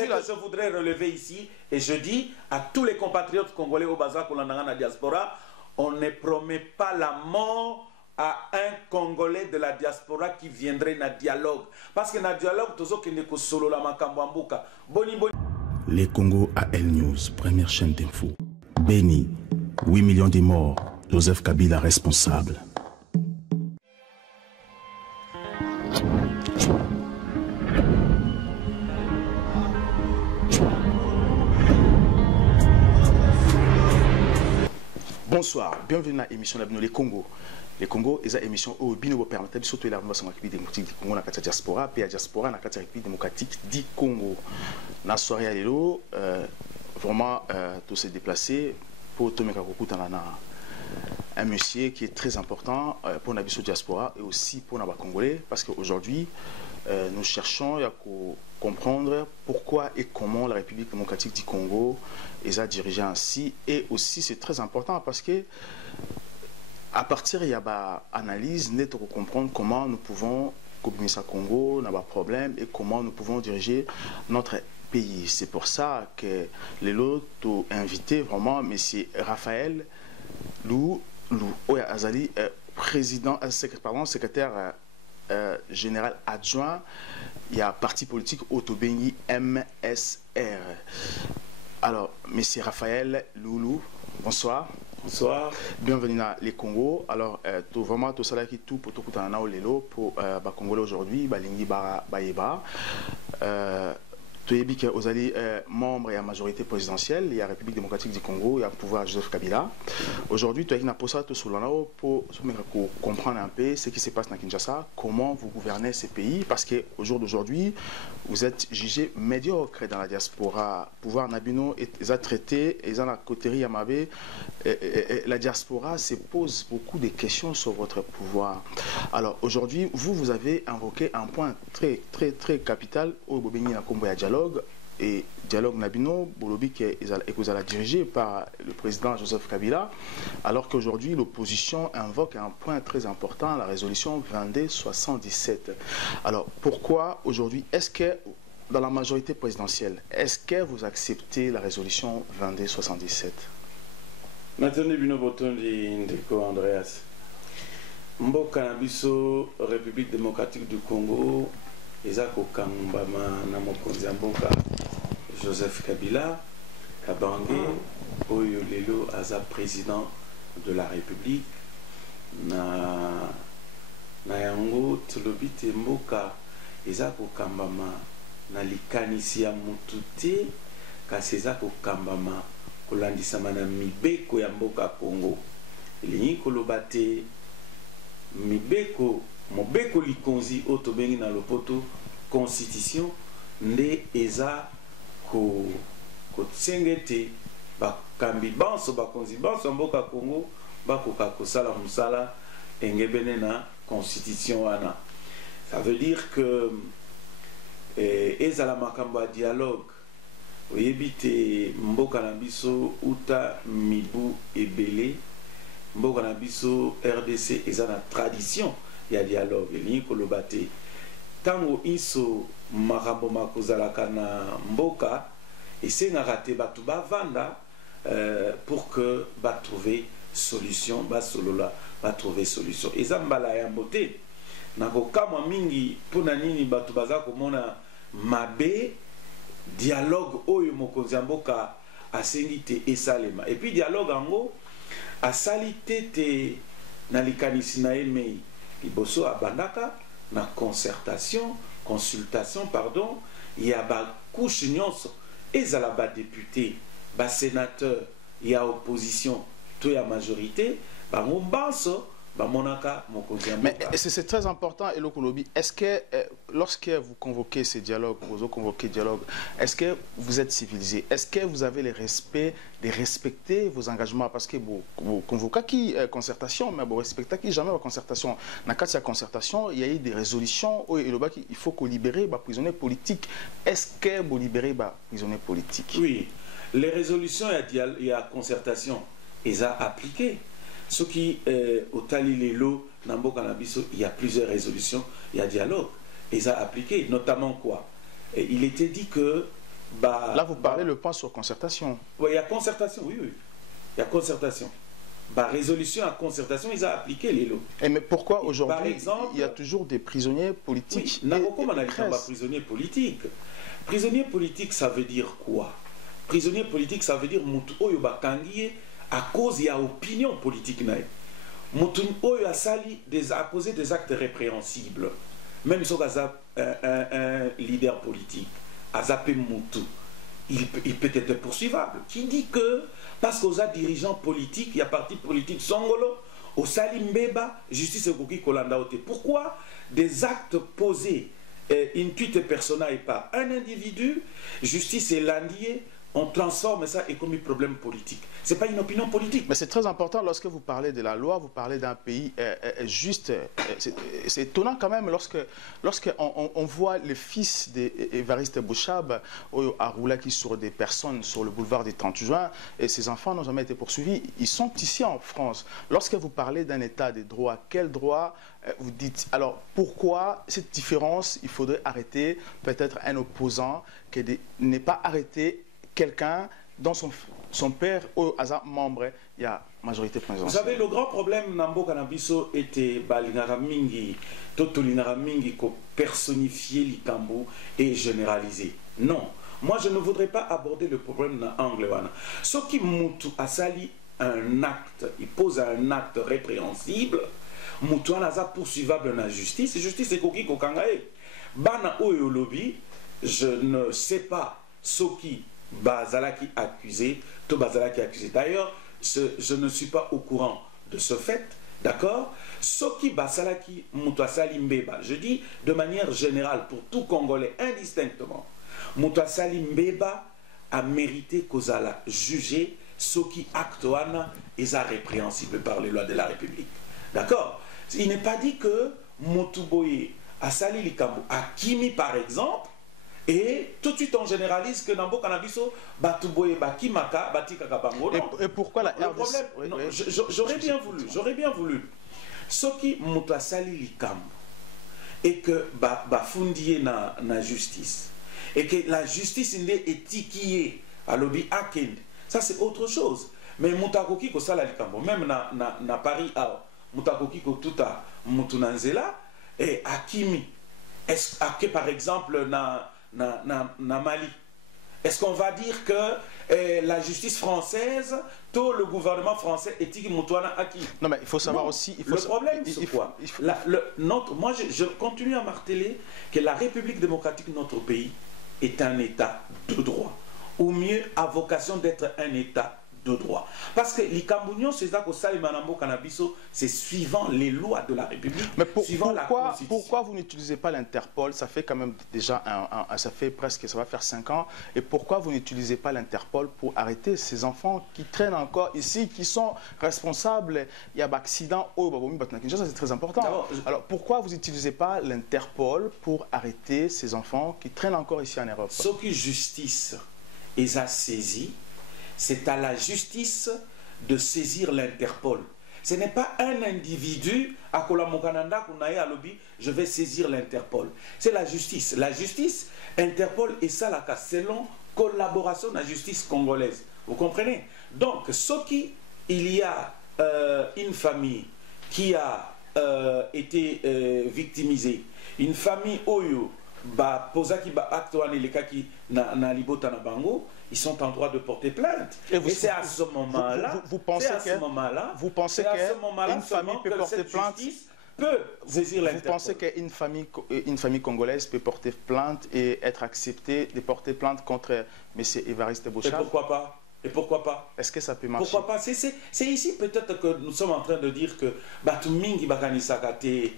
ce que je voudrais relever ici, et je dis à tous les compatriotes congolais au Baza, la diaspora, on ne promet pas la mort à un Congolais de la diaspora qui viendrait dans le dialogue. Parce que dans le dialogue, tout ce qui est solo la makambambuka. Les Congo AL News, première chaîne d'info. Béni, 8 millions de morts, Joseph Kabila responsable. Bonsoir, bienvenue dans l'émission de Les Congo. Les Congo, c'est une émission où nous permettons surtout la République démocratique du Congo dans la diaspora, et la diaspora dans la République démocratique du Congo. Dans la soirée à l'élo, vraiment, tout s'est déplacé pour Tomé Kakoku dans un monsieur qui est très important pour la diaspora et aussi pour les Congolais, parce qu'aujourd'hui, nous cherchons à comprendre pourquoi et comment la République démocratique du Congo est dirigée ainsi. Et aussi, c'est très important parce que à partir il y a une analyse nette pour comprendre comment nous pouvons communiquer Congo, n'a pas de problème, et comment nous pouvons diriger notre pays. C'est pour ça que les autres ont invité vraiment M. Raphaël Lou Azali, secrétaire général adjoint, il y a un parti politique Otobeni MSR. Alors, M. Raphaël Loulou, bonsoir. Bonsoir. Bienvenue dans les Congo. Alors, vraiment, tout ça qui tout pour tout le monde pour les Congolais aujourd'hui, Balingi Bayeba. Tu que vous allez membre et à majorité présidentielle, il y a la République démocratique du Congo, il y a le pouvoir Joseph Kabila. Aujourd'hui, tu as une posture pour comprendre un peu ce qui se passe dans Kinshasa, comment vous gouvernez ces pays, parce qu'au jour d'aujourd'hui, vous êtes jugé médiocre dans la diaspora. Pouvoir Nabino est traité, et dans la coterie Yamabe, la diaspora se pose beaucoup de questions sur votre pouvoir. Alors aujourd'hui, vous avez invoqué un point très capital au Bobigny na Kombo ya dialogue. Et dialogue Nabino, Bolobi qui est dirigé par le président Joseph Kabila, alors qu'aujourd'hui l'opposition invoque un point très important, la résolution 2277. Alors pourquoi aujourd'hui, est-ce que dans la majorité présidentielle, est-ce que vous acceptez la résolution 2277? Maintenant, Bino Botondi Ndeko Andreas. Mboka Nabiso, République démocratique du Congo, Ezako Kambama Namokonzi Mboka Joseph Kabila, Kabange, Oyo Lelo Aza président de la République, na yango Tolobite Mboka Ezako Kambama na likanisi ya mutute kasi Ezako Kambama kolandisama na mibeko ya mboka Congo. Elingi kolobate mibeko mobeko likonzi otobengi na lopoto constitution nde eza ko tsengete bakambi banso bakonzi banso mboka Congo bakoka kosala musala engebene na constitution wana. Ça veut dire que ezala makambo ya dialogue oyebite mboka na biso uta mibu ebele mboka na biso RDC eza na tradition ya dialogue elingi koloba te tango iso makambo makozalaka na mboka esengaka te bato bavanda pour que batrouve solution basolola batrouve solution eza mbala ya mbote nakokamwa mingi mpona nini bato baza komona mabe dialogue oyo mokonzi ya mboka asengi te esalema et puis dialogue yango asali te na likanisi na ye mei liboso abandaka na consultation pardon ya bakouche nyonso ezala badepute basénateur ya opposition to ya majorité bango banso bamonaka mokonzi ya mboka. Mais c'est très important et le Kolobi, est-ce que lorsque vous convoquez ces dialogues, vous convoquez dialogue, est-ce que vous êtes civilisé? Est-ce que vous avez le respect de respecter vos engagements? Parce que vous convoquez qui concertation, mais vous respectez qui jamais la concertation. Dans le cas de la concertation, il y a eu des résolutions où il faut qu'on libère les prisonniers politiques. Est-ce que vous libérez les prisonniers politiques? Oui, les résolutions, il y a concertation, ils ont appliqué. Ce qui au Talilelo, Nambo Kanabiso, il y a plusieurs résolutions, il y a dialogue, ils ont appliqué, notamment quoi? Et il était dit que Bah, là, vous parlez le point sur concertation. Oui, il y a concertation, oui, oui. Il y a concertation. Bah, résolution à concertation, ils ont appliqué les lots. Mais pourquoi aujourd'hui, exemple, il y a toujours des prisonniers politiques? Oui, prisonnier politique. Prisonnier politique, ça veut dire quoi? Prisonnier politique, ça veut dire mutu oyo bakangiye à cause il y a opinion politique nae. Mutu oyo a posé des actes répréhensibles. Même si un leader politique a zappé mutu, il peut être poursuivable. Qui dit que parce qu'aux dirigeants politiques, il y a parti politique Songolo, au Salimbeba, justice et Koki Kolandaote. Pourquoi des actes posés intuite persona et par un individu, justice et landier, on transforme ça et comme un problème politique. Ce n'est pas une opinion politique. Mais c'est très important lorsque vous parlez de la loi, vous parlez d'un pays juste. C'est étonnant quand même lorsqu'on voit le fils d'Évariste Bouchab à Roulaki sur des personnes sur le boulevard du 30 juin et ses enfants n'ont jamais été poursuivis. Ils sont ici en France. Lorsque vous parlez d'un état de droit, quel droit vous dites? Alors pourquoi cette différence? Il faudrait arrêter peut-être un opposant qui n'est pas arrêté quelqu'un dont son père au hasard membre, il y a majorité présidentielle. Vous savez, le grand problème Nambo Kanabiso était Balinara Mingi, Totolinara Mingi, ko personnifier l'Ikambo et généraliser. Non, moi je ne voudrais pas aborder le problème dans l'angle. Ce qui Moutou a sali un acte, il pose un acte répréhensible, Moutou a poursuivable dans la justice, et justice est Koki Kokangae. Bana Oyo Lobby, je ne sais pas ce qui Bazalaki accusé, tout Bazalaki accusé. D'ailleurs, je ne suis pas au courant de ce fait, d'accord? Soki Bazalaki Moutouassali Mbeba, je dis de manière générale pour tout Congolais indistinctement, Moutouassali Mbeba a mérité qu'Ozala jugé Soki Actoana est répréhensible par les lois de la République. D'accord? Il n'est pas dit que Moutouboye a sali Likambo, a Kimi par exemple. Et tout de suite on généralise que Nambo Kanabiso Batouboye Bakimaka Batikaka Bango. Et pourquoi la RDC? J'aurais bien voulu. Ce qui Moutasali Likam et que Bafundie na justice et que la justice est étiquée à l'obi Akend, ça c'est autre chose. Mais Moutakoki ko sala Likambo, même na Paris Moutakoki ko tuta Moutunanzela et Akimi. Est-ce que par exemple na Mali, est-ce qu'on va dire que la justice française, tout le gouvernement français est Moutouana Aki? Non, mais il faut savoir aussi. Le problème, c'est quoi? Moi, je continue à marteler que la République démocratique de notre pays est un État de droit, ou mieux, a vocation d'être un État de droit. Parce que les Cambonions, c'est ça que Salimanambo Canabiso, c'est suivant les lois de la République. Mais pourquoi vous n'utilisez pas l'Interpol? Ça fait quand même déjà ça fait presque, ça va faire 5 ans. Et pourquoi vous n'utilisez pas l'Interpol pour arrêter ces enfants qui traînent encore ici, qui sont responsables? Il y a un accident au Baboumi Batnakinshasa, c'est très important. Alors pourquoi vous n'utilisez pas l'Interpol pour arrêter ces enfants qui traînent encore ici en Europe? Ce qui justice les a saisis, c'est à la justice de saisir l'Interpol. Ce n'est pas un individu, à Kolamokananda, Lobby, je vais saisir l'Interpol. C'est la justice. La justice, Interpol et Salaka, selon collaboration de la justice congolaise. Vous comprenez? Donc, ce qui, il y a une famille qui a été victimisée, une famille Oyo, Posaki Aktoane Lekaki na Libota na Bango, ils sont en droit de porter plainte. Et c'est à ce moment-là, vous pensez qu'une famille peut porter plainte, vous pensez qu'une famille congolaise peut porter plainte et être acceptée de porter plainte contre M. Évariste Bouchab? Et pourquoi pas? Et pourquoi pas? Est-ce que ça peut marcher? Pourquoi pas? C'est ici peut-être que nous sommes en train de dire que Batumingi Bakani Sakate,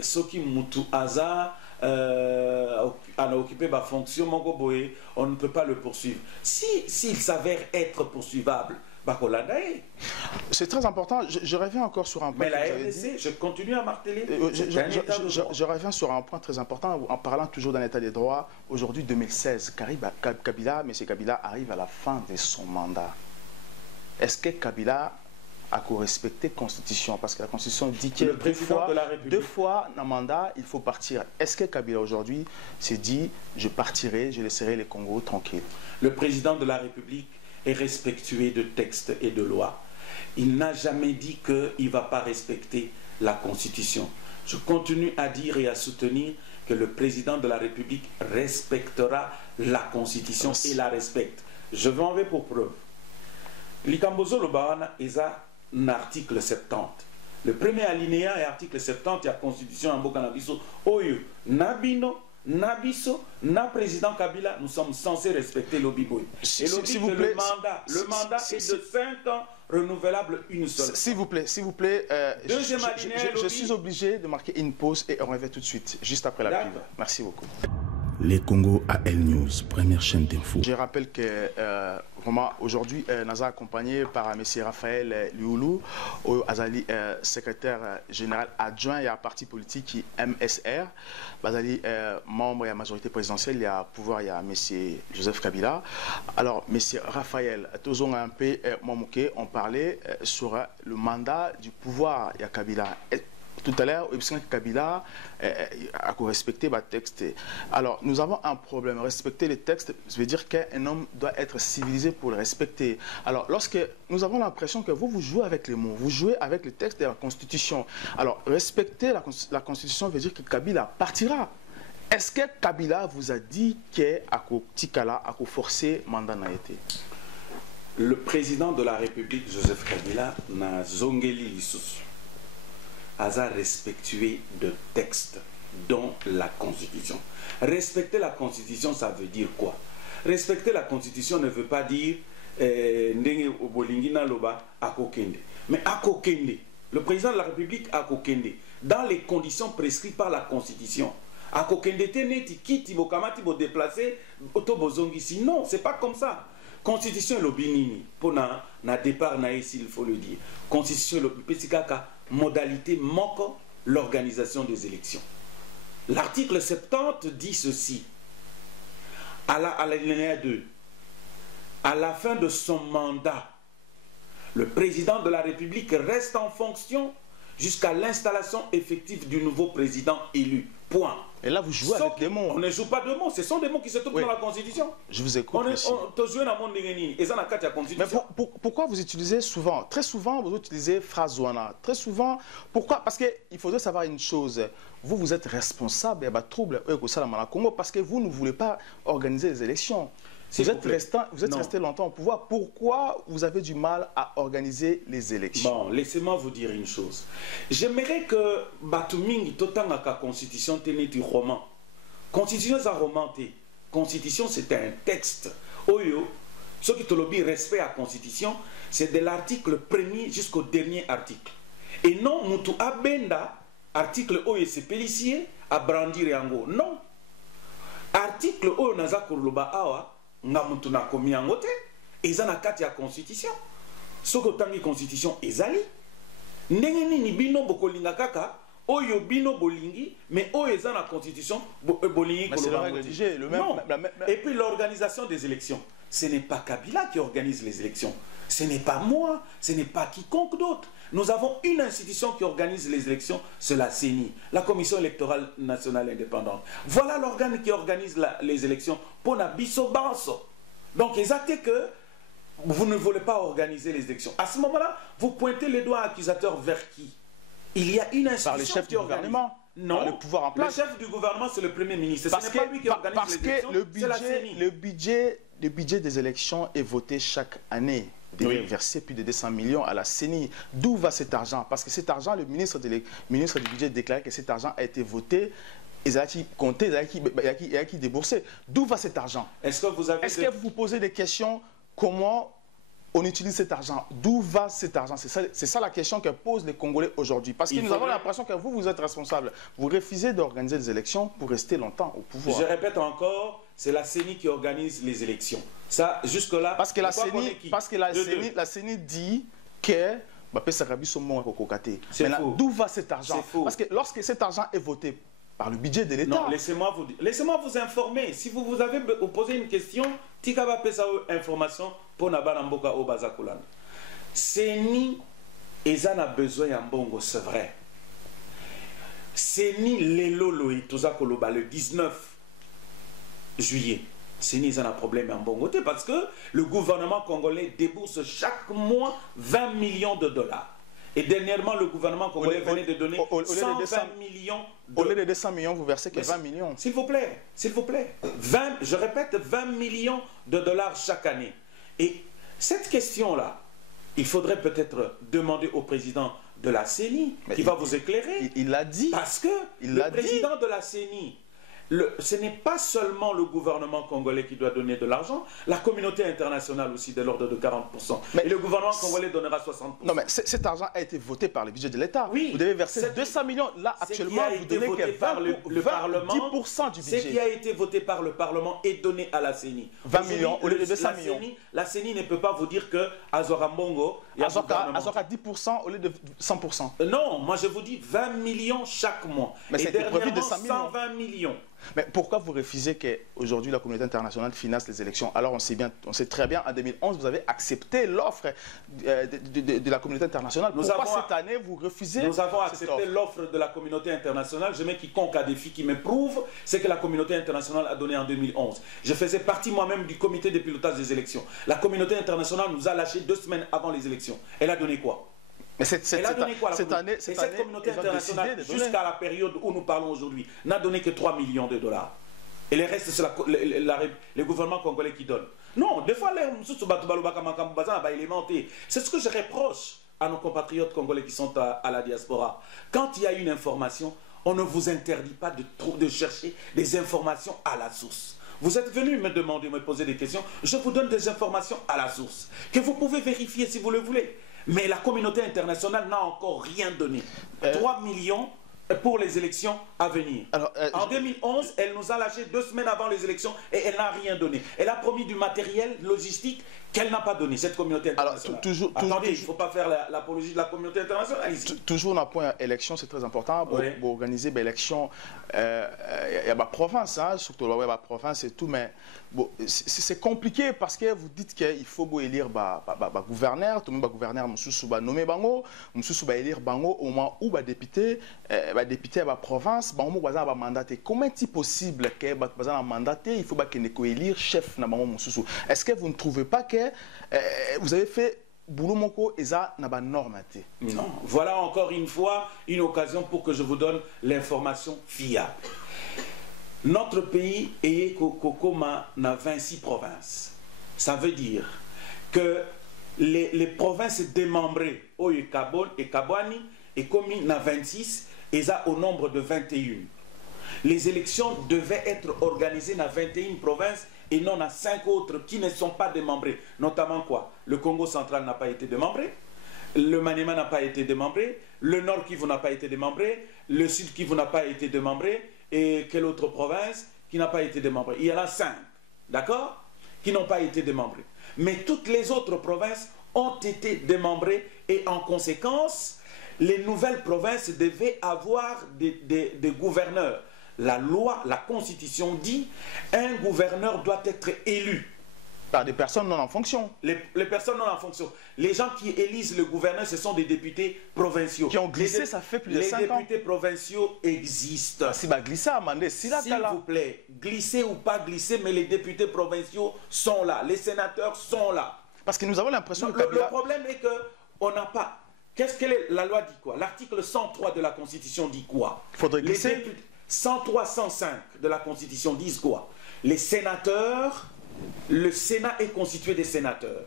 Soki Mutu Aza, a occupé ma fonction, on ne peut pas le poursuivre. S'il s'avère être poursuivable, c'est très important. Je reviens encore sur un point. Mais la RDC, je continue à marteler. Je reviens sur un point très important en parlant toujours d'un état de droit. Aujourd'hui, 2016, M. Kabila arrive à la fin de son mandat. Est-ce que Kabila à respecter la Constitution. Parce que la Constitution dit que deux fois dans le mandat, il faut partir. Est-ce que Kabila aujourd'hui s'est dit, je partirai, je laisserai le Congo tranquille? Le président de la République est respectueux de textes et de lois. Il n'a jamais dit qu'il ne va pas respecter la Constitution. Je continue à dire et à soutenir que le président de la République respectera la Constitution et la respecte. Je vais en vais pour preuve. Likambozo Lobawana est un article 70. Le premier alinéa est article 70 de la Constitution en Bokanabiso. Oyo, Nabino, Nabiso, na président Kabila, nous sommes censés respecter l'Obiboy. Et le mandat est de 5 ans, renouvelable une seule. S'il vous plaît, je suis obligé de marquer une pause et on revient tout de suite, juste après la pub. Merci beaucoup. Les Congo à El News, première chaîne d'info. Je rappelle que vraiment aujourd'hui, nous sommes accompagnés par M. Raphaël Lioulou, Azali, secrétaire général adjoint et à parti politique qui MSR, Azali, membre de la majorité présidentielle, il y a pouvoir, il y a M. Joseph Kabila. Alors, M. Raphaël, on parlait sur le mandat du pouvoir, il y a Kabila. Tout à l'heure, Kabila a respecté le texte. Alors, nous avons un problème. Respecter les textes, ça veut dire qu'un homme doit être civilisé pour le respecter. Alors, lorsque nous avons l'impression que vous jouez avec les mots, vous jouez avec le texte de la Constitution. Alors, respecter la Constitution veut dire que Kabila partira. Est-ce que Kabila vous a dit qu'à Tikala a forcé mandat n'a été? Le président de la République, Joseph Kabila, n'a zongeli l'issous. Aza respectuer de textes, dont la Constitution. Respecter la Constitution, ça veut dire quoi? Respecter la Constitution ne veut pas dire ndenge obolingina loba akokende. Mais akokende, le président de la République akokende, dans les conditions prescrites par la Constitution. Akokende teneti kiti bokamati bo déplacer otobozongisi. Non, c'est pas comme ça. Constitution l'obinini pour na départ na s'il faut le dire. Constitution l'obipesikaka modalité manquant l'organisation des élections. L'article 70 dit ceci. À l'alinéa 2, à la fin de son mandat, le président de la République reste en fonction jusqu'à l'installation effective du nouveau président élu. Point. Et là, vous jouez avec des mots. On ne joue pas de mots. Ce sont des mots qui se trouvent dans la Constitution. Je vous écoute. Mais pourquoi vous utilisez souvent, très souvent, vous utilisez phrase Zouana. Très souvent, pourquoi? Parce qu'il faudrait savoir une chose. Vous êtes responsable de trouble au Congo parce que vous ne voulez pas organiser les élections. Vous êtes resté longtemps au pouvoir. Pourquoi vous avez du mal à organiser les élections? Bon, laissez-moi vous dire une chose. J'aimerais que Batuming totanga ka constitution tenait du roman. Constitution c'est un roman. Constitution c'est un texte. Oyo, ce qui te lobby respect à la constitution, c'est de l'article 1er jusqu'au dernier article. Et non, Moutou Abenda, article Oyo c'est policier, à brandir yango. Non. Article Oyo Nazakur Loba Awa, ngamuntu na komi yango te eza na kati ya constitution soko tangi constitution ezali ndenge nini bino bokolinga kaka oyo bino bolingi mais oyo eza na constitution bolingi koloba et puis l'organisation des élections, ce n'est pas Kabila qui organise les élections, ce n'est pas moi, ce n'est pas quiconque d'autre. Nous avons une institution qui organise les élections, c'est la CENI, la Commission électorale nationale indépendante. Voilà l'organe qui organise les élections pour Nabiso Banso. Donc, exactez que vous ne voulez pas organiser les élections. À ce moment-là, vous pointez les doigts accusateurs vers qui? Il y a une institution par le chef du gouvernement. Non, par le pouvoir en place. Le chef du gouvernement, c'est le Premier ministre. Ce n'est pas lui qui organise les élections, c'est la CENI. Le budget des élections est voté chaque année. Verser plus de 200 millions à la CENI. D'où va cet argent? Parce que cet argent, le ministre du budget déclarait que cet argent a été voté, il a qui compté, il a qui déboursé. D'où va cet argent? Est-ce que vous vous posez des questions? Comment on utilise cet argent? D'où va cet argent? C'est ça la question que posent les Congolais aujourd'hui. Parce que nous avons l'impression que vous êtes responsable. Vous refusez d'organiser des élections pour rester longtemps au pouvoir. Je répète encore, c'est la CENI qui organise les élections. Ça, jusque-là... Parce que la CENI dit que... D'où va cet argent? Parce que lorsque cet argent est voté par le budget de l'État... Non, laissez-moi vous informer. Si vous avez posé une question, Tika va passer information pour Nabanamboka au Bazakulan. CENI Et ça a besoin d'un bongo, c'est vrai. C'est ni l'élolo et tout ça le 19 juillet. C'est ni un problème en bon côté parce que le gouvernement congolais débourse chaque mois 20 millions de dollars. Et dernièrement, le gouvernement congolais venait de donner 120 millions de dollars. Au lieu de 200 millions, vous versez que 20 millions. S'il vous plaît, s'il vous plaît. 20, je répète, 20 millions de dollars chaque année. Et cette question-là, il faudrait peut-être demander au président de la CENI qui va vous éclairer. Il l'a dit. Parce que le président de la CENI, ce n'est pas seulement le gouvernement congolais qui doit donner de l'argent, la communauté internationale aussi de l'ordre de 40%. Et le gouvernement congolais donnera 60%. Non, mais cet argent a été voté par le budget de l'État. Oui, vous devez verser 200 millions. Là, actuellement, vous donnez que 10% du budget. Ce qui a été voté par le Parlement est donné à la CENI. 20 millions au lieu de 200 millions. La CENI ne peut pas vous dire que Azora Mbongo... Azora 10% au lieu de 100%. Non, moi je vous dis 20 millions chaque mois. Mais et dernièrement, 120 millions. Mais pourquoi vous refusez qu'aujourd'hui la communauté internationale finance les élections? Alors on sait très bien, en 2011, vous avez accepté l'offre de la communauté internationale. Pourquoi cette année vous refusez? Nous avons accepté l'offre de la communauté internationale. Je mets quiconque à défi qui me prouve ce que la communauté internationale a donné en 2011. Je faisais partie moi-même du comité de pilotage des élections. La communauté internationale nous a lâché 2 semaines avant les élections. Elle a donné quoi? Mais cette année, cette communauté internationale, jusqu'à la période où nous parlons aujourd'hui, n'a donné que 3 millions de dollars. Et le reste, c'est le gouvernement congolais qui donne. Non, des fois, c'est ce que je reproche à nos compatriotes congolais qui sont à la diaspora. Quand il y a une information, on ne vous interdit pas de chercher des informations à la source. Vous êtes venu me demander, me poser des questions, je vous donne des informations à la source, que vous pouvez vérifier si vous le voulez. Mais la communauté internationale n'a encore rien donné. 3 millions pour les élections à venir. Alors, en 2011, elle nous a lâché 2 semaines avant les élections et elle n'a rien donné. Elle a promis du matériel logistique qu'elle n'a pas donné, cette communauté internationale. Alors, attendez, il ne faut pas faire l'apologie de la communauté internationale ici. Toujours un point, élection, c'est très important. Pour organiser l'élection, il y a ma province, surtout la province et tout, mais c'est compliqué parce que vous dites qu'il faut élire gouverneur, tout le monde gouverneur, va nommer bango, va élire bango au moment où député à la province, va mandater. Comment est-il possible que va mandater, il faut qu'il élire chef na bango mususu. Est-ce que vous ne trouvez pas que vous avez fait boulot moko et ça n'a pas normaté? Non. Voilà encore une fois une occasion pour que je vous donne l'information fiable. Notre pays est Kokoma na 26 provinces. Ça veut dire que les provinces démembrées, Oye Kabon et Kabwani, et commis na 26, et ça au nombre de 21. Les élections devaient être organisées dans 21 provinces et non à 5 autres qui ne sont pas démembrées. Notamment quoi? Le Congo central n'a pas été démembré, le Maniema n'a pas été démembré, le Nord Kivu n'a pas été démembré, le Sud Kivu n'a pas été démembré, et quelle autre province qui n'a pas été démembrée? Il y en a 5, d'accord, qui n'ont pas été démembrées. Mais toutes les autres provinces ont été démembrées et en conséquence, les nouvelles provinces devaient avoir des gouverneurs. La loi, la constitution dit un gouverneur doit être élu par des personnes non en fonction. Les personnes non en fonction. Les gens qui élisent le gouverneur, ce sont des députés provinciaux. Qui ont glissé, ça fait plus de 5 ans. Les députés provinciaux existent. Si va glisser, amender, s'il vous plaît, glisser ou pas glisser, mais les députés provinciaux sont là. Les sénateurs sont là. Parce que nous avons l'impression que le problème est qu'on n'a pas. Qu'est-ce que la loi dit quoi? L'article 103 de la Constitution dit quoi? Il faudrait glisser. 103, 105 de la Constitution disent quoi? Les sénateurs, le Sénat est constitué des sénateurs.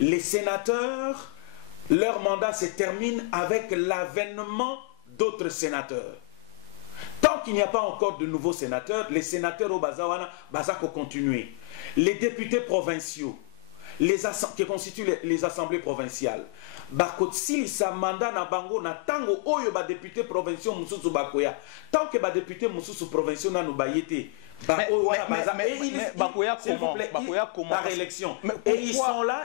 Les sénateurs, leur mandat se termine avec l'avènement d'autres sénateurs. Tant qu'il n'y a pas encore de nouveaux sénateurs, les sénateurs au Bazawana, Bazako continuer. Les députés provinciaux, qui constituent les assemblées provinciales. Si sa mandat na bango na tango oyo ba député provinciaux mususu bakoya. Tant que ba député mususu provinciaux na no bayete. Bakoya comment par élection. Et ils sont là,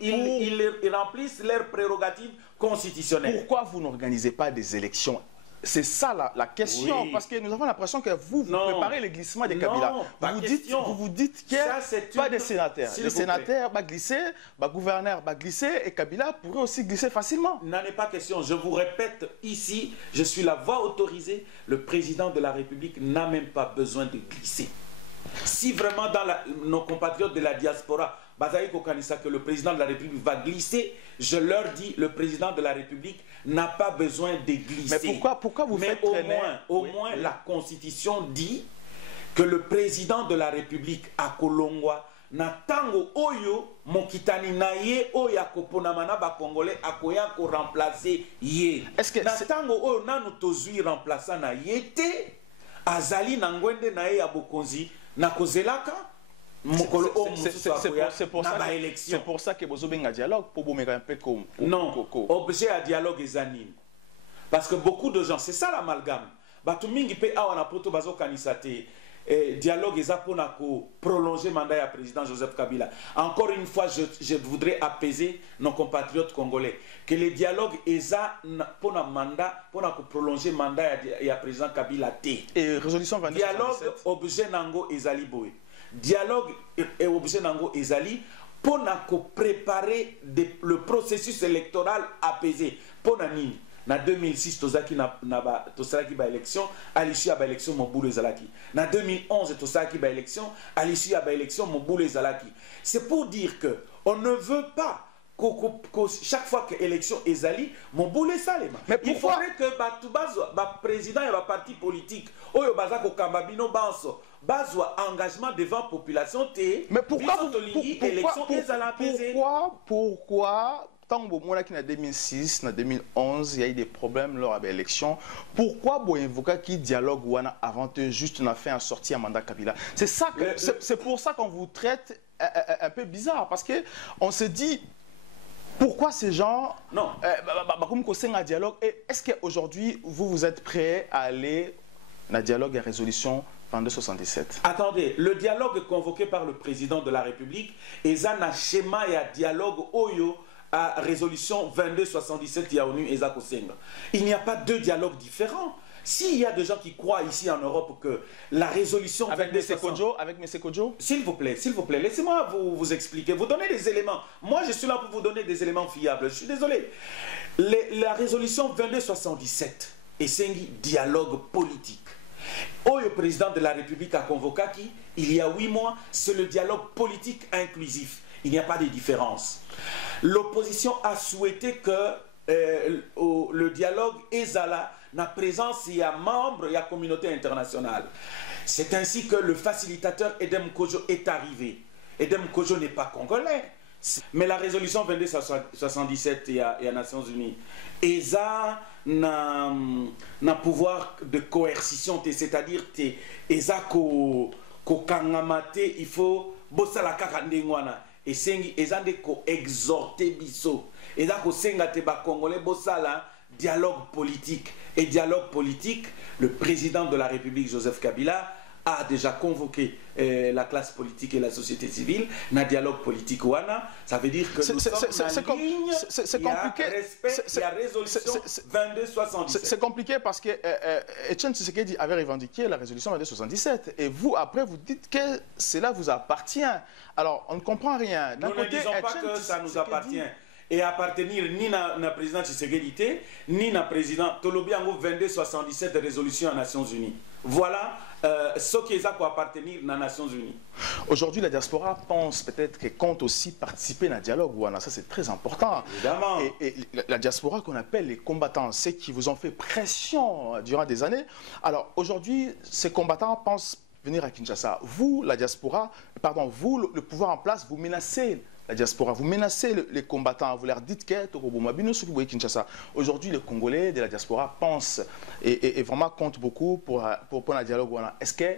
ils remplissent leurs prérogatives constitutionnelles. Pourquoi vous n'organisez pas des élections c'est ça la question, Oui. parce que nous avons l'impression que vous préparez le glissement des Kabila. Vous vous dites que pas des sénateurs. Les sénateurs vont glisser, les gouverneurs vont glisser, et Kabila pourrait aussi glisser facilement. N'en est pas question. Je vous répète ici, je suis la voix autorisée. Le président de la République n'a même pas besoin de glisser. Si vraiment dans nos compatriotes de la diaspora, Bazaïko Kanissa, que le président de la République va glisser, je leur dis, le président de la République n'a pas besoin de glisser. Mais pourquoi vous faites au moins la Constitution dit que le président de la République à Kolongwa na tango oyo mokitani na ye oyo akoponamana ba congolais akoya ko remplacer ye. Est-ce que na tango oyo nanu tozui remplaçant na ye te azali na ngwende na ye ya bokonzi na kozelaka. C'est pour ça que vous avez un dialogue pour vous mettre un peu comme... Non, objet à dialogue et anime. Parce que beaucoup de gens, c'est ça l'amalgame. Tout le monde peut avoir un poto bazo kanisate dialogue pour prolonger le mandat du président Joseph Kabila. Encore une fois, je voudrais apaiser nos compatriotes congolais. Que le dialogue est pour un mandat, pour prolonger le mandat du président Kabila. Et résolution 22. Dialogue objet nango ezali boy. Dialogue et objet nango ezali pour préparer le processus électoral apaisé. Pour nani na 2006 tozaki na ba élection à l'issue à ba élection Mobutu Ezalaki. Na 2011 tozaki ba élection à l'issue à ba élection Mobutu Ezalaki. C'est pour dire que on ne veut pas chaque fois que l'élection est allée, mon boulet salema. Mais il faudrait que le président et le parti politique, oyo bazako kambabino banso, bazwa engagement devant la population. Mais pourquoi tant que moi en 2006, en 2011, il y a eu des problèmes lors de l'élection. Pourquoi vous invoquez qui dialogue ou avant juste on a fait un sortie à mandat Kabila? C'est ça c'est pour ça qu'on vous traite un peu bizarre parce que on se dit pourquoi ces gens comme un dialogue et est-ce qu'aujourd'hui vous êtes prêts à aller dans le dialogue et résolution 2277? Attendez, le dialogue convoqué par le président de la République est un schéma et un dialogue oyo à résolution 2277 Yaonu et Zakosenga. Il n'y a pas deux dialogues différents. S'il y a des gens qui croient ici en Europe que la résolution... Avec M. Kodjo, s'il vous plaît, laissez-moi vous expliquer, vous donner des éléments. Moi, je suis là pour vous donner des éléments fiables. Je suis désolé. La résolution 2277 est un dialogue politique. Le président de la République a convoqué il y a 8 mois, c'est le dialogue politique inclusif. Il n'y a pas de différence. L'opposition a souhaité que le dialogue Ezala na présence il y a membres, il y a communauté internationale. C'est ainsi que le facilitateur Edem Kojo est arrivé. Edem Kojo n'est pas congolais. Mais la résolution 2277 il y a Nations Unies. Eza na pouvoir de coercition, c'est-à-dire Eza ko kangamate, il faut bossala kakandengwana. Et sengi ezande ko exhorter biso ezako senga te ba congolais bosala dialogue politique et dialogue politique. Le président de la République Joseph Kabila a déjà convoqué la classe politique et la société civile na dialogue politique wana. Ça veut dire que nous sommes en ligne. C'est compliqué. Respect la résolution 2277. C'est compliqué parce que Etienne Tshisekedi avait revendiqué la résolution 2277 et vous après vous dites que cela vous appartient. Alors on ne comprend rien. Nous ne disons pas que ça nous appartient. Et appartenir ni na président Tshisekedi ni na président Tolobiango 2277 de résolution aux Nations Unies. Voilà ce qui est à appartenir aux Nations Unies. Aujourd'hui, la diaspora pense peut-être qu'elle compte aussi participer dans le dialogue. Voilà, ça c'est très important. Évidemment. Et la diaspora qu'on appelle les combattants, ceux qui vous ont fait pression durant des années. Alors aujourd'hui, ces combattants pensent venir à Kinshasa. Vous, la diaspora, pardon, vous, le pouvoir en place, vous menacez la diaspora, vous menacez les combattants, vous leur dites que Kinshasa. Aujourd'hui, les Congolais de la diaspora pensent et vraiment comptent beaucoup pour le dialogue. Est-ce que,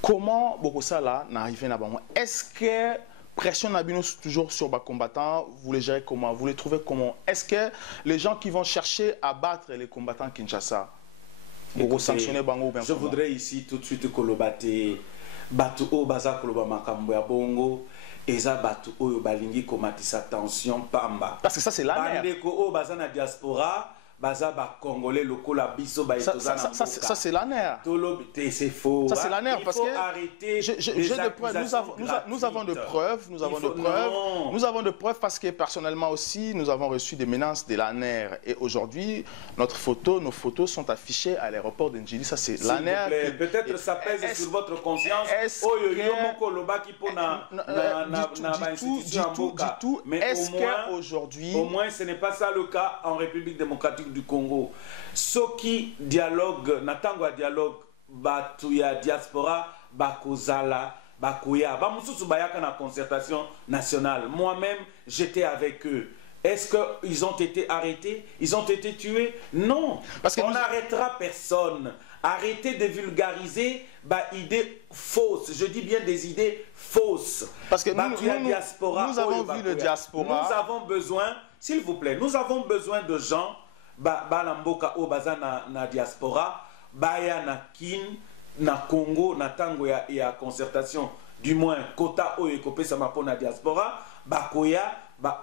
comment Bokosala n'arrive pas? Est-ce que pression n'abuse toujours sur les combattants? Vous les gérez comment? Vous les trouvez comment? Est-ce que les gens qui vont chercher à battre les combattants Kinshasa, je voudrais ici tout de suite kolobate batu o baza koloba makambo ya bongo eza batu oyo balingi komatisa tension pamba parce que ça c'est la bandeko o baza na diaspora baza ba congolais locaux la biso ba etoza na mboka. Ça c'est la nerf. C'est faux. Ça c'est la nerf parce que arrêter nous avons de preuves, nous avons de preuves parce que personnellement aussi nous avons reçu des menaces de la nerf et aujourd'hui nos photos sont affichées à l'aéroport d'Ndjili. Ça c'est la nerf. Peut-être ça pèse sur votre conscience. Mais est-ce qu'aujourd'hui, au moins ce n'est pas ça le cas en République démocratique du Congo. Ce qui dialogue, natango dialogue, batu ya diaspora, bakozala, bakoya, bamususu bayaka na concertation nationale. Moi-même, j'étais avec eux. Est-ce qu'ils ont été arrêtés? Ils ont été tués? Non. Parce qu'on n'arrêtera personne. Arrêtez de vulgariser idées fausses. Je dis bien des idées fausses. Parce que nous avons vu le diaspora. Nous avons besoin, s'il vous plaît, nous avons besoin de gens, balamboka o baza na diaspora, baya na kin, na Congo, na tango ya concertation, du moins, quota o ekopé samapo na diaspora, bakoya,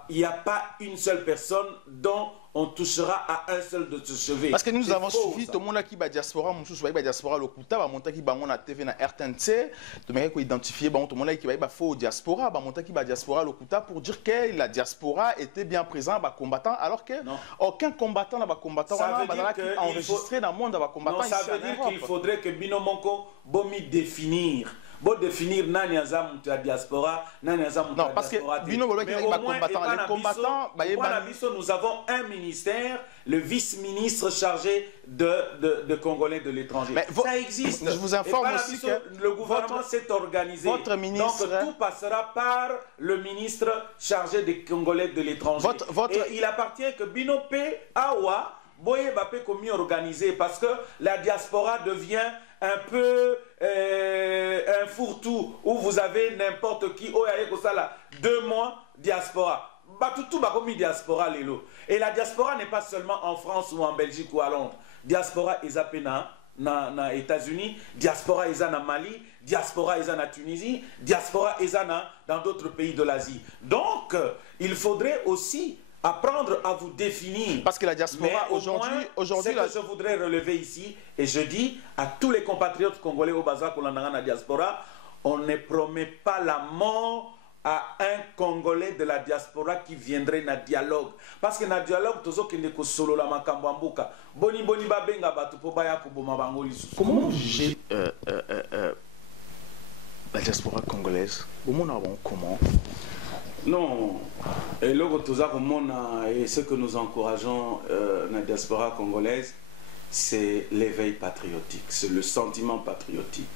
il n'y a pas une seule personne dont on touchera à un seul de ce chevet. Parce que nous avons suivi tout le monde qui va diaspora, mon diaspora le kuta, ba monta qui ba on a TV na RTNC, de manière qu'on identifier tout le monde qui va faux diaspora, ba monta qui va diaspora le kuta pour dire que la diaspora était bien présent ba combattant alors que aucun combattant n'a ba combattant qui enregistré dans le monde ba combattant. Ça veut dire qu'il faudrait que Binomonko bomi définir nani azamu ta diaspora, nani azamu ta diaspora. Non, parce que Bino Bolo qui va combattant, les combattants, nous avons un ministère, le vice-ministre chargé de Congolais de l'étranger. Ça existe. Je vous informe aussi que le gouvernement s'est organisé. Votre ministre, donc tout passera par le ministre chargé des Congolais de l'étranger. Et il appartient que Bino P. Awa Boye Bapé commis organisé parce que la diaspora devient un peu un fourre-tout où vous avez n'importe qui, 2 mois diaspora. Tout bakomi diaspora lelo. Et la diaspora n'est pas seulement en France ou en Belgique ou à Londres. Diaspora ezapena na États-Unis, diaspora ezana Mali, diaspora ezana Tunisie, diaspora ezana dans d'autres pays de l'Asie. Donc, il faudrait aussi apprendre à vous définir. Parce que la diaspora aujourd'hui, ce que je voudrais relever ici, et je dis à tous les compatriotes congolais au Baza Kolandanga na diaspora, on ne promet pas la mort à un Congolais de la diaspora qui viendrait na dialogue. Parce que na dialogue, tozo kende ko solo la makambo ambuka. Boni babenga batu po baya ko boma bango lisusu. Comment juger la diaspora congolaise? Comment? Non, et ce que nous encourageons dans la diaspora congolaise, c'est l'éveil patriotique, c'est le sentiment patriotique.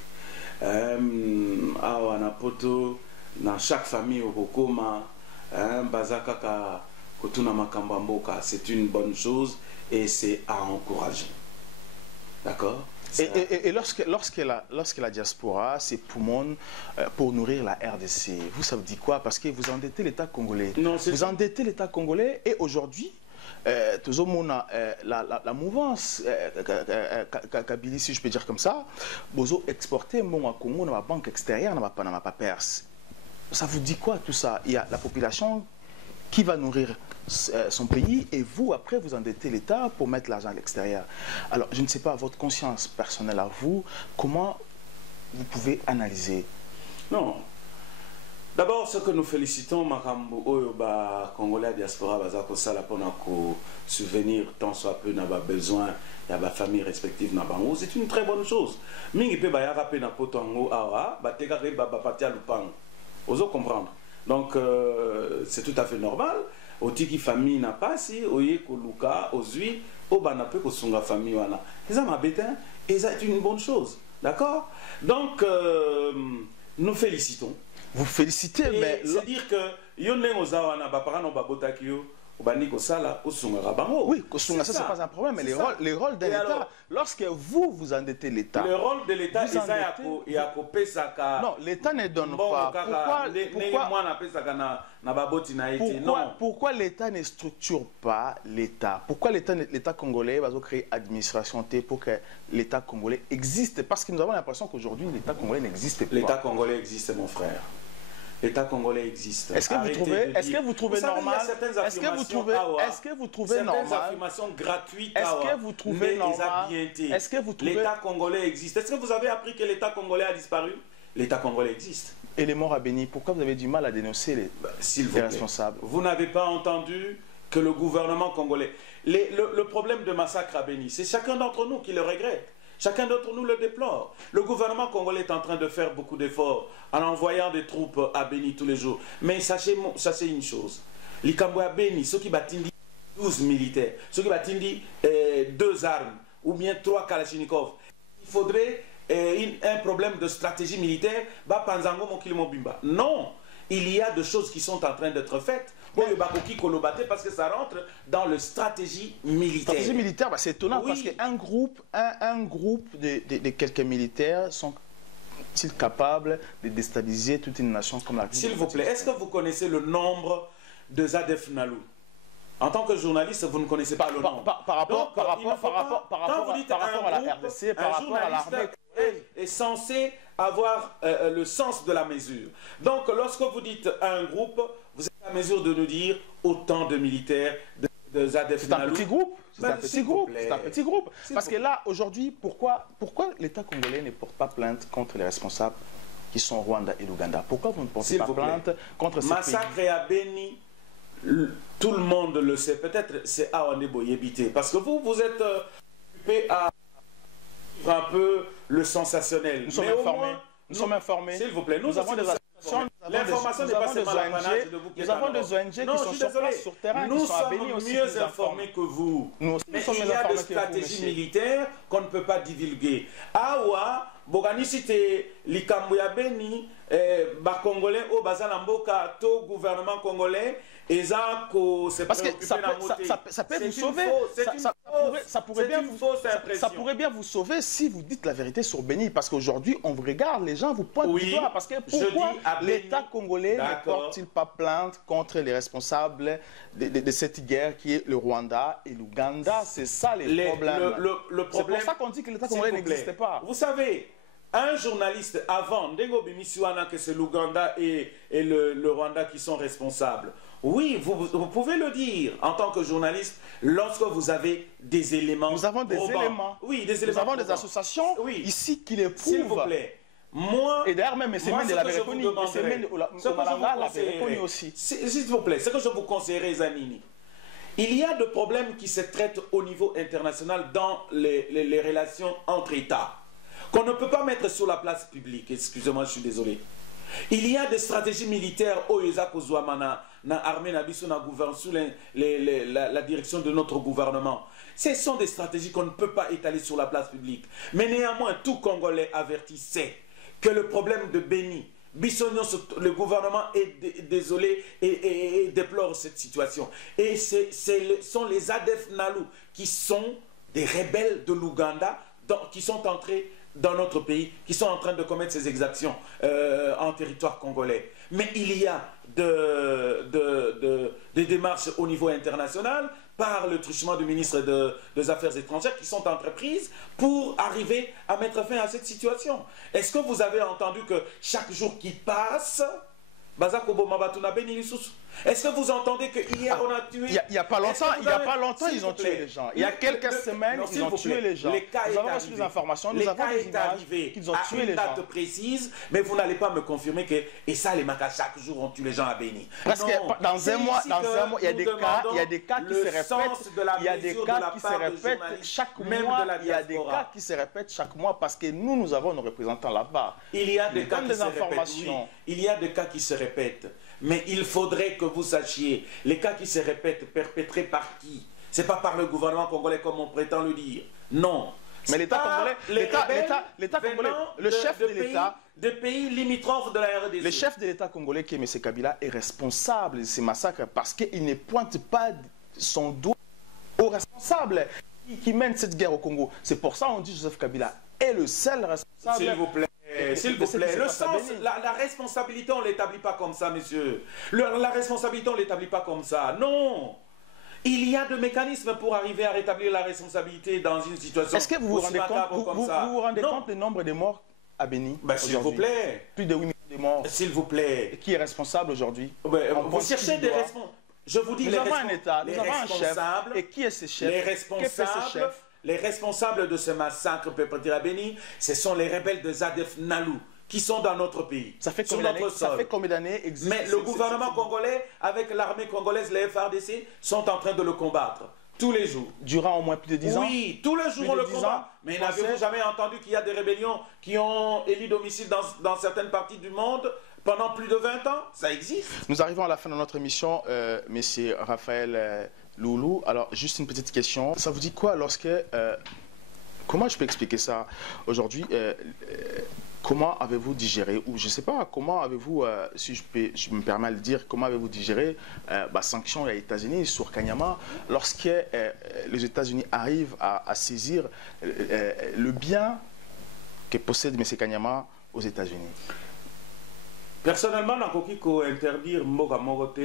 Dans chaque famille au Rokoma, c'est une bonne chose et c'est à encourager. D'accord? Et lorsque la diaspora, c'est pour nourrir la RDC, vous ça vous dit quoi? Parce que vous endettez l'État congolais. Vous endettez l'État congolais et aujourd'hui, la mouvance Kabili, si je peux dire comme ça, vous exportez mon Congo dans la banque extérieure, dans la Perse. Ça vous dit quoi tout ça? Il y a la population qui va nourrir son pays et vous, après, vous endettez l'État pour mettre l'argent à l'extérieur. Alors, je ne sais pas, votre conscience personnelle à vous, comment vous pouvez analyser? Non. D'abord, ce que nous félicitons, Makambo Oyoba, Congolais diaspora, Bazako Sala, pour subvenir tant soit peu n'a pas besoin, il y a ma famille respective n'a pas. C'est une très bonne chose. Mingi pe baya rapé na potango awa, bateka reba bapatia lupang. Oso comprendre. Donc, c'est tout à fait normal. Otiki famille n'a pas si, oye koluka, ozui, obanape kosunga famille wana. Et ça m'a bêté, et ça est une bonne chose. D'accord? Donc, nous félicitons. Vous félicitez, et mais... c'est-à-dire que, yonne ozawana, baparano babotakio, oui, ça c'est pas un problème, mais les rôles de l'État, lorsque vous endettez l'État... Le rôle de l'État, non, l'État ne donne pas. Pourquoi l'État ne structure pas l'État? Pourquoi l'État congolais va créer administration pour que l'État congolais existe? Parce que nous avons l'impression qu'aujourd'hui, l'État congolais n'existe pas. L'État congolais existe, mon frère. l'État congolais existe. Est-ce que vous trouvez normal? Est-ce que vous trouvez normal? Certaines affirmations gratuites. Est-ce que vous trouvez normal? Est-ce que vous trouvez l'État congolais existe? Est-ce que vous avez appris que l'État congolais a disparu? L'État congolais existe. Et les morts à Béni, pourquoi vous avez du mal à dénoncer les responsables? Vous n'avez pas entendu que le gouvernement congolais... Le problème de massacre à Béni, c'est chacun d'entre nous qui le regrette. Chacun d'entre nous le déplore. Le gouvernement congolais est en train de faire beaucoup d'efforts en envoyant des troupes à Béni tous les jours. Mais sachez une chose. Les Cambouis à Béni, ceux qui battent 12 militaires, ceux qui battent 2 armes ou bien 3 Kalachnikov, il faudrait un problème de stratégie militaire. Non, il y a des choses qui sont en train d'être faites. Parce que ça rentre dans la stratégie militaire. Stratégie militaire, c'est étonnant parce qu'un groupe, de quelques militaires sont-ils capables de déstabiliser toute une nation comme la République? S'il vous plaît, est-ce que vous connaissez le nombre de Zadef Nalou? En tant que journaliste, vous ne connaissez pas le nombre. Par rapport à la RDC, par rapport à l'armée est censé avoir le sens de la mesure. Donc, lorsque vous dites à un groupe, vous êtes à mesure de nous dire autant de militaires de Zadef Nalou. C'est un petit groupe. C'est un petit groupe. Parce que là, aujourd'hui, pourquoi l'État congolais ne porte pas plainte contre les responsables qui sont au Rwanda et l'Ouganda? Pourquoi vous ne portez pas plainte contre ces pays? Massacre à Béni, tout le monde le sait. Peut-être c'est à Boyébité. Parce que vous êtes occupé à un peu le sensationnel. Nous sommes informés. S'il vous plaît, nous avons des associations. L'information n'est pas seulement l'apanage de vous. Nous avons des ONG qui sont sur place, sur terrain, nous sommes mieux informés que vous. Mais il y a des stratégies militaires qu'on ne peut pas divulguer. Awa, Bogani cité Likambouya Beni, Congolais au Bazalamboka, to gouvernement congolais. Parce que ça peut vous sauver. Ça pourrait bien vous sauver si vous dites la vérité sur Béni. Parce qu'aujourd'hui, on vous regarde, les gens vous pointent du doigt. Parce que pourquoi l'État congolais ne porte-t-il pas plainte contre les responsables de cette guerre qui est le Rwanda et l'Ouganda? C'est ça les problèmes. C'est pour ça qu'on dit que l'État congolais n'existait pas. Vous savez, un journaliste avant, Ndengo Bimisuana, que c'est l'Ouganda et le Rwanda qui sont responsables. Oui, vous pouvez le dire en tant que journaliste lorsque vous avez des éléments. Nous avons des éléments. Oui, des éléments. Nous avons des associations ici qui les prouvent. S'il vous plaît. Moi, et d'ailleurs, même Semène de l'avait reconnu. Semène l'avait reconnu aussi. S'il vous plaît, ce que je vous conseillerais, Zanini, il y a des problèmes qui se traitent au niveau international dans les relations entre États, qu'on ne peut pas mettre sur la place publique. Excusez-moi, je suis désolé. Il y a des stratégies militaires au Kozouamana, na armée Nabiso na gouverne sous la direction de notre gouvernement. Ce sont des stratégies qu'on ne peut pas étaler sur la place publique. Mais néanmoins, tout Congolais averti sait que le problème de Béni, Bissonio, le gouvernement est désolé et déplore cette situation. Et ce sont les Adef Nalou qui sont des rebelles de l'Ouganda qui sont entrés dans notre pays, qui sont en train de commettre ces exactions en territoire congolais. Mais il y a des démarches au niveau international par le truchement du ministre des Affaires étrangères qui sont entreprises pour arriver à mettre fin à cette situation. Est-ce que vous avez entendu que chaque jour qui passe, est-ce que vous entendez qu'hier on a tué... Il n'y a pas longtemps, ils ont tué les gens. Il y a quelques semaines, ils ont tué les gens. Nous avons reçu des informations, nous avons des images qu'ils ont tué les gens. Date précise, mais vous n'allez pas me confirmer que... Et ça, les Makas, chaque jour, on tue les gens à Béni. Parce que dans un mois, il y a des cas qui se répètent. Il y a des cas qui se répètent chaque mois. Il y a des cas qui se répètent chaque mois parce que nous avons nos représentants là-bas. Il y a des cas qui se répètent. Il y a des cas qui se répètent. Mais il faudrait que vous sachiez, les cas qui se répètent, perpétrés par qui? Ce n'est pas par le gouvernement congolais comme on prétend le dire. Non. Mais l'État congolais, le chef de l'État... Des pays limitrophes de la RDC. Le chef de l'État congolais, qui est M. Kabila, est responsable de ces massacres parce qu'il ne pointe pas son doigt aux responsables qui mènent cette guerre au Congo. C'est pour ça qu'on dit que Joseph Kabila est le seul responsable. S'il vous plaît. S'il vous plaît, la responsabilité, on ne l'établit pas comme ça, monsieur. La responsabilité, on ne l'établit pas comme ça. Non. Il y a des mécanismes pour arriver à rétablir la responsabilité dans une situation. Est-ce que vous vous rendez compte, vous rendez compte du nombre de morts à Béni? S'il vous plaît. Plus de 8 millions des morts. S'il vous plaît. Et qui est responsable aujourd'hui? Vous cherchez des responsables. Je vous dis, nous avons un État, nous avons un chef. Et qui est ce chef? Les responsables de ce massacre perpétré à Béni, ce sont les rebelles de Zadef Nalou qui sont dans notre pays. Ça fait combien d'années Mais le gouvernement congolais, avec l'armée congolaise, les FARDC, sont en train de le combattre. Tous les jours. Durant au moins plus de 10 ans? Oui, tous les jours on le combat. Mais n'avez-vous jamais entendu qu'il y a des rébellions qui ont élu domicile dans certaines parties du monde pendant plus de 20 ans? Ça existe. Nous arrivons à la fin de notre émission, monsieur Raphaël Loulou. Alors, juste une petite question. Ça vous dit quoi lorsque... comment je peux expliquer ça aujourd'hui? Comment avez-vous digéré, ou je ne sais pas, comment avez-vous, si je me permets de le dire, comment avez-vous digéré sanctions des États-Unis sur Kanyama lorsque les États-Unis arrivent à saisir le bien que possède M. Kanyama aux États-Unis? Personnellement, je peux interdire Mboka Mogote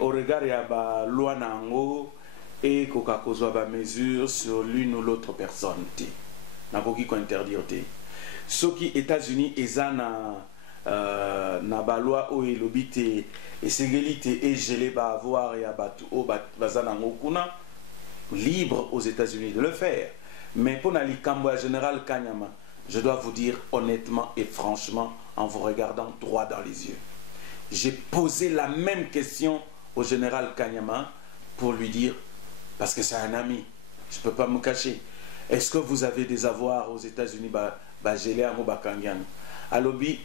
au regard de la loi Nango et de mesures sur l'une ou l'autre personne. Je peux interdire. Ce qui États-Unis eza na baloi o elobite et ségelité et gelé ba avoir et abatu o bazana ngokuna libre aux États-Unis de le faire. Mais pour Nali Kamboa général Kanyama, je dois vous dire honnêtement et franchement en vous regardant droit dans les yeux. J'ai posé la même question au général Kanyama pour lui dire, parce que c'est un ami, je ne peux pas me cacher, est-ce que vous avez des avoirs aux États-Unis? Alobi,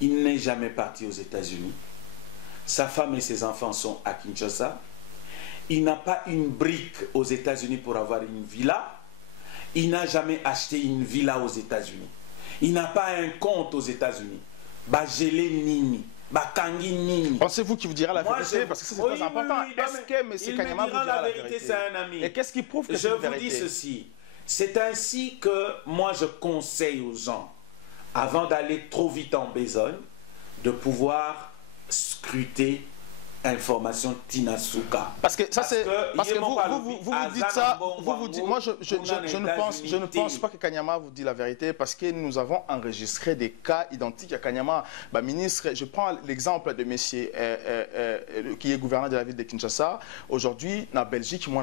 il n'est jamais parti aux États-Unis. Sa femme et ses enfants sont à Kinshasa. Il n'a pas une brique aux États-Unis pour avoir une villa. Il n'a jamais acheté une villa aux États-Unis. Il n'a pas un compte aux États-Unis. Bajele Nini. Bakangi Nini. Pensez-vous qu'il vous dira la vérité? Parce que c'est très important. Est-ce que M. Kanyama vous dira la vérité? C'est un ami. Et qu'est-ce qui prouve que c'est la vérité? Je vous dis ceci. C'est ainsi que moi je conseille aux gens, avant d'aller trop vite en besogne, de pouvoir scruter information Tinasuka. Parce que ça c'est parce que vous dites ça, vous dites, moi je ne pense pas que Kanyama vous dit la vérité, parce que nous avons enregistré des cas identiques à Kanyama. Ministre, je prends l'exemple de monsieur qui est gouverneur de la ville de Kinshasa. Aujourd'hui, en Belgique, moi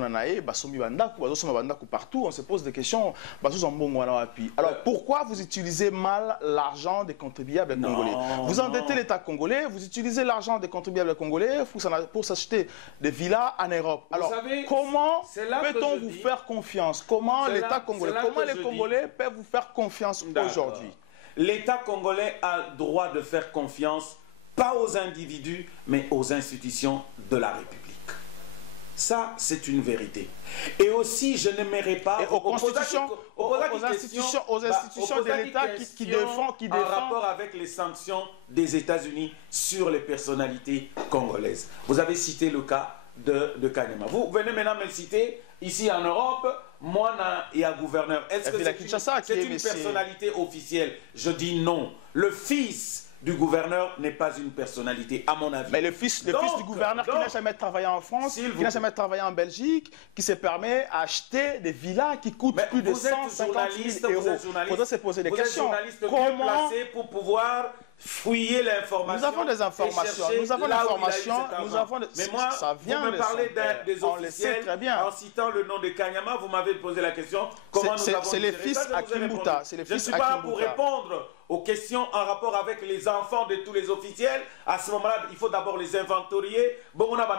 partout, on se pose des questions. Alors pourquoi vous utilisez mal l'argent des contribuables congolais? Vous endettez l'État congolais, vous utilisez l'argent des contribuables congolais pour s'acheter des villas en Europe. Alors, comment peut-on vous faire confiance? Comment l'État congolais, comment les Congolais peuvent vous faire confiance aujourd'hui? L'État congolais a le droit de faire confiance, pas aux individus, mais aux institutions de la République. Ça, c'est une vérité. Et aussi, je n'aimerais pas... Et aux institutions de l'État qui défendent... En rapport avec les sanctions des États-Unis sur les personnalités congolaises. Vous avez cité le cas de Kanyama. Vous venez maintenant me citer, ici en Europe, moi, il y a gouverneur. Est-ce que c'est une personnalité officielle? Je dis non. Le fils du gouverneur n'est pas une personnalité, à mon avis. Mais le fils du gouverneur qui n'a jamais travaillé en France, qui n'a jamais travaillé en Belgique, qui se permet d'acheter des villas qui coûtent plus de 150 000 euros. Il faudrait se poser des questions. Comment placé pour pouvoir fouiller l'information? Nous avons des informations. Nous avons l'information. Mais moi, ça vient vous me parlez des officiels très bien. en citant le nom de Kanyama. Vous m'avez posé la question. Comment nous avons c'est les fils Akimbuta. Je ne suis pas pour répondre aux questions en rapport avec les enfants de tous les officiels. À ce moment-là, il faut d'abord les inventorier. Donc à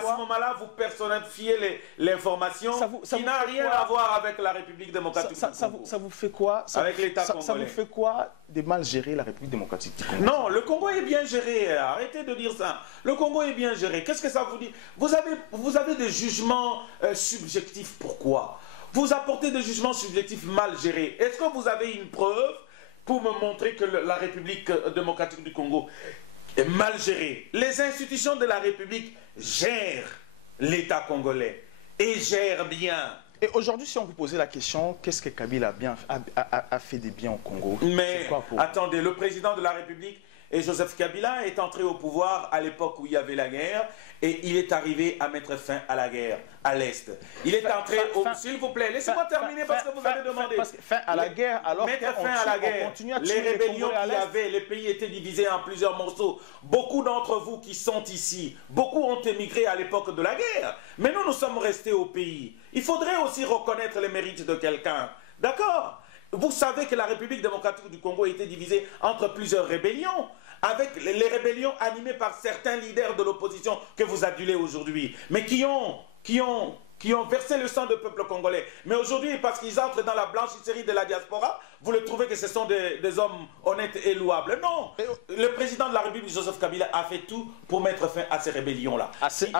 ce moment-là, vous personnifiez l'information qui n'a rien à voir avec la République démocratique. Ça vous fait quoi? Avec l'État congolais. Ça vous fait quoi de mal gérer la République démocratique du Congo? Non, le Congo est bien géré. Arrêtez de dire ça. Le Congo est bien géré. Qu'est-ce que ça vous dit? Vous avez des jugements subjectifs. Pourquoi? Vous apportez des jugements subjectifs mal gérés. Est-ce que vous avez une preuve pour me montrer que la République démocratique du Congo est mal gérée? Les institutions de la République gèrent l'État congolais et gèrent bien. Et aujourd'hui, si on vous posait la question, qu'est-ce que Kabila a fait de bien au Congo? Mais attendez, le président de la République Et Joseph Kabila est entré au pouvoir à l'époque où il y avait la guerre et il est arrivé à mettre fin à la guerre à l'Est. Il est entré au... S'il vous plaît, laissez-moi terminer parce que vous avez demandé. Fin à la guerre, alors mettre fin à la guerre. Les rébellions qu'il y avait, les pays étaient divisés en plusieurs morceaux. Beaucoup d'entre vous qui sont ici, beaucoup ont émigré à l'époque de la guerre. Mais nous sommes restés au pays. Il faudrait aussi reconnaître les mérites de quelqu'un. D'accord ? Vous savez que la République démocratique du Congo a été divisée entre plusieurs rébellions, avec les rébellions animées par certains leaders de l'opposition que vous adulez aujourd'hui, mais qui ont versé le sang du peuple congolais. Mais aujourd'hui, parce qu'ils entrent dans la blanchisserie de la diaspora, vous le trouvez que ce sont des hommes honnêtes et louables. Non, le président de la République, Joseph Kabila, a fait tout pour mettre fin à ces rébellions-là. À ces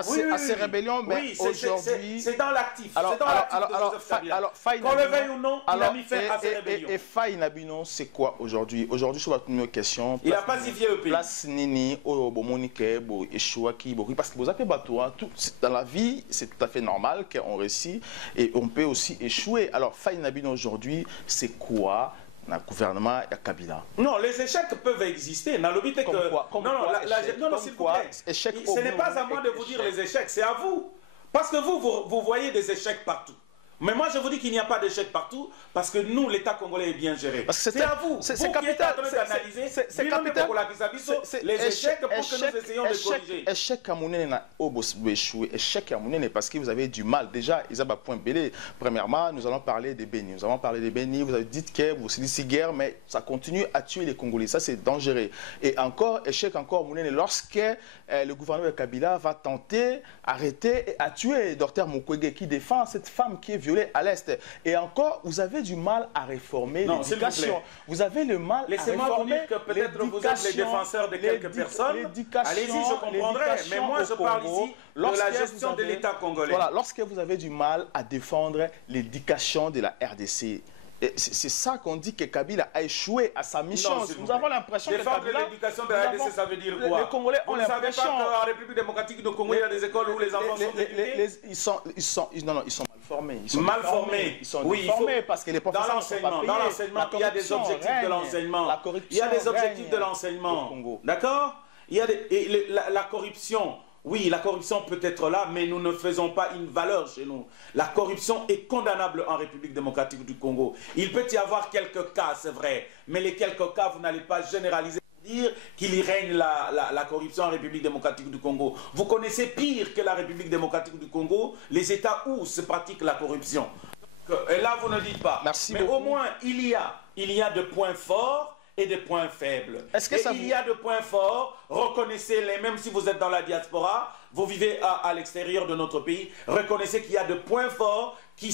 rébellions, mais oui, aujourd'hui... c'est dans l'actif. C'est dans l'actif de Joseph Kabila. Qu'on le veuille ou non, il a mis fin à ces rébellions. Et Faye Nabino, c'est quoi aujourd'hui? Aujourd'hui, sur votre question... Il a pacifié le pays. Place Nini, Monique, Echouaki, parce que vous avez battu, dans la vie, c'est tout à fait normal qu'on réussit et on peut aussi échouer. Alors, Faye Nabino, aujourd'hui, c'est quoi? Le gouvernement et Kabila. Non, les échecs peuvent exister. Non, s'il vous plaît. Ce n'est pas à moi de vous dire les échecs, c'est à vous. Parce que vous voyez des échecs partout. Mais moi, je vous dis qu'il n'y a pas d'échec partout parce que nous, l'État congolais est bien géré. C'est à vous. C'est capital. C'est capital. Les échecs pour que nous essayions de corriger. Échec à Mounene n'a pas échoué. Échec à Mounene parce que vous avez du mal. Déjà, ils ont un point belé. Premièrement, nous allons parler des Béni. Vous avez dit que vous avez dit guerre, mais ça continue à tuer les Congolais. Ça, c'est dangereux. Et encore, échec encore Mounene lorsque le gouvernement de Kabila va tenter, arrêter et à tuer Dr Mukwege qui défend cette femme qui est violée à l'Est. Et encore, vous avez du mal à réformer l'éducation. Vous avez le mal à réformer. Laissez-moi vous dire que peut-être vous êtes les défenseurs de quelques personnes. Allez-y, je comprendrai. Mais moi, je parle ici de la gestion de l'État congolais. Voilà, lorsque vous avez du mal à défendre l'éducation de la RDC, c'est ça qu'on dit que Kabila a échoué à sa mission. Nous avons l'impression que Kabila... l'éducation de la RDC, ça veut dire quoi? Les Congolais ont l'impression... Vous ne savez pas qu'en République démocratique du Congo, il y a des écoles où les enfants sont éduqués? Ils sont mal formés. Ils sont mal formés. Ils sont formés parce que les professeurs sont pas payés. Dans l'enseignement, il y a des objectifs de l'enseignement. Il y a des objectifs de l'enseignement. D'accord? Il y a la corruption. Oui, la corruption peut être là, mais nous ne faisons pas une valeur chez nous. La corruption est condamnable en République démocratique du Congo. Il peut y avoir quelques cas, c'est vrai, mais les quelques cas, vous n'allez pas généraliser pour dire qu'il y règne la corruption en République démocratique du Congo. Vous connaissez pire que la République démocratique du Congo, les États où se pratique la corruption. Et là, vous ne dites pas. Merci mais beaucoup. Au moins, il y a de points forts et des points faibles. Il y a de points forts, reconnaissez-les, même si vous êtes dans la diaspora, vous vivez à l'extérieur de notre pays, reconnaissez qu'il y a de points forts qui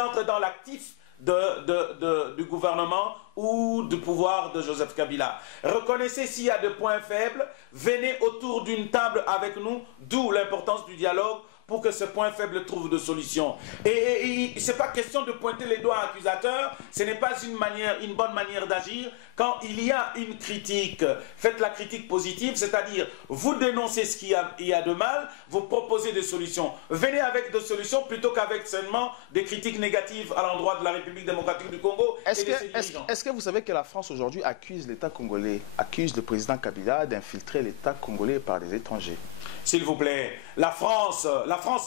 entrent dans l'actif du gouvernement ou du pouvoir de Joseph Kabila. Reconnaissez s'il y a de points faibles, venez autour d'une table avec nous, d'où l'importance du dialogue, pour que ce point faible trouve de solution. Et ce n'est pas question de pointer les doigts accusateurs, ce n'est pas une bonne manière d'agir. Quand il y a une critique, faites la critique positive, c'est-à-dire vous dénoncez ce qu'il y a de mal, vous proposez des solutions. Venez avec des solutions plutôt qu'avec seulement des critiques négatives à l'endroit de la République démocratique du Congo et de ses dirigeants. Est-ce que vous savez que la France aujourd'hui accuse l'État congolais, accuse le président Kabila d'infiltrer l'État congolais par des étrangers? S'il vous plaît, la France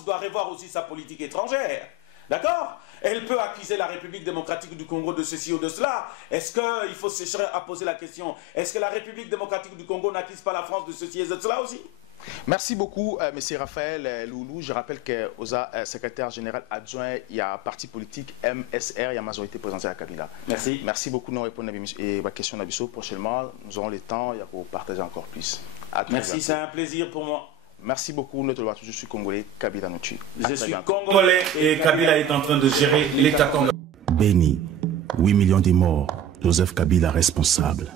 doit revoir aussi sa politique étrangère. D'accord? Elle peut accuser la République démocratique du Congo de ceci ou de cela. Est-ce qu'il faut se chercher à poser la question, est-ce que la République démocratique du Congo n'accuse pas la France de ceci et de cela aussi? Merci beaucoup, M. Raphaël Loulou. Je rappelle qu'Oza, secrétaire général adjoint, il y a un parti politique MSR, il y a majorité présidentielle à Kabila. Merci. Merci beaucoup de nous répondre à ma question d'Abisso. Prochainement, nous aurons le temps pour partager encore plus. Merci, c'est un plaisir pour moi. Merci beaucoup, je suis congolais, Kabila Nouchi. Je suis congolais et Kabila est en train de gérer l'État congolais. Béni, 8 millions de morts, Joseph Kabila responsable.